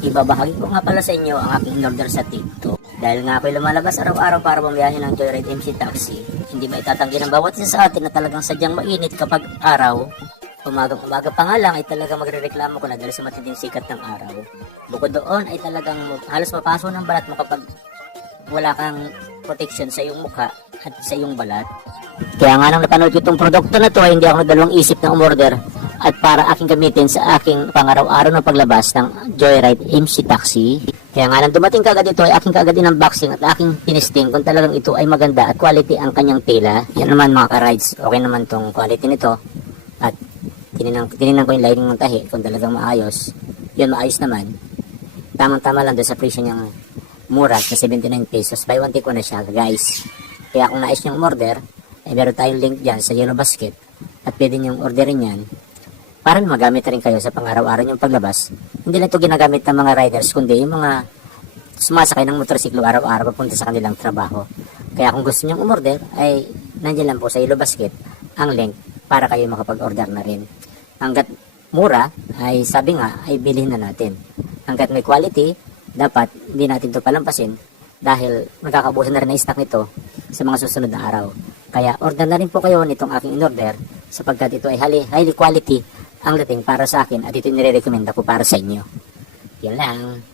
Ibabahagi ko nga pala sa inyo ang aking in-order sa TikTok. Dahil nga ako'y lumalabas araw-araw para bumiyahe ng Joyride MC Taxi. Hindi ba itatanggi ng bawat isa sa atin na talagang sadyang mainit kapag araw? Umaga-umaga pa nga lang ay talagang magre-reklamo ko na dahil sa matinding sikat ng araw. Bukod doon ay talagang halos mapaso ng balat mo kapag wala kang protection sa iyong mukha at sa iyong balat. Kaya nga nang napanood ko itong produkto na to ay hindi ako nagdalawang isip na umorder at para aking gamitin sa aking pangaraw-araw na paglabas ng Joyride MC Taxi. Kaya nga nang dumating kagad ito ay aking kagad unboxing at aking tinisting kung talagang ito ay maganda at quality ang kanyang tela. Yan naman mga ka-rides, okay naman tong quality nito at tininan, tininan ko yung lighting ng tahi kung talagang maayos. Yun maayos naman. Tamang-tama lang doon sa presyo niyang mura na 79 pesos. Buy one take one na siya guys. Kaya kung nais niyong order, ay meron tayong link dyan sa Yellow Basket at pwede niyong orderin yan para magamit rin kayo sa pang-araw-araw niyong paglabas. Hindi na ito ginagamit ng mga riders kundi yung mga sumasakay ng motorsiklo araw-araw papunta sa kanilang trabaho. Kaya kung gusto niyong umorder ay nandiyan lang po sa Yellow Basket ang link para kayo makapag-order na rin. Hanggat mura ay sabi nga ay bilhin na natin. Hanggat may quality, dapat hindi natin ito palampasin dahil magkakabusan na rin ang stock nito sa mga susunod na araw. Kaya order na rin po kayo nitong aking in-order sapagkat ito ay highly, highly quality ang dating para sa akin at ito nire-recommend ko para sa inyo. Yan lang.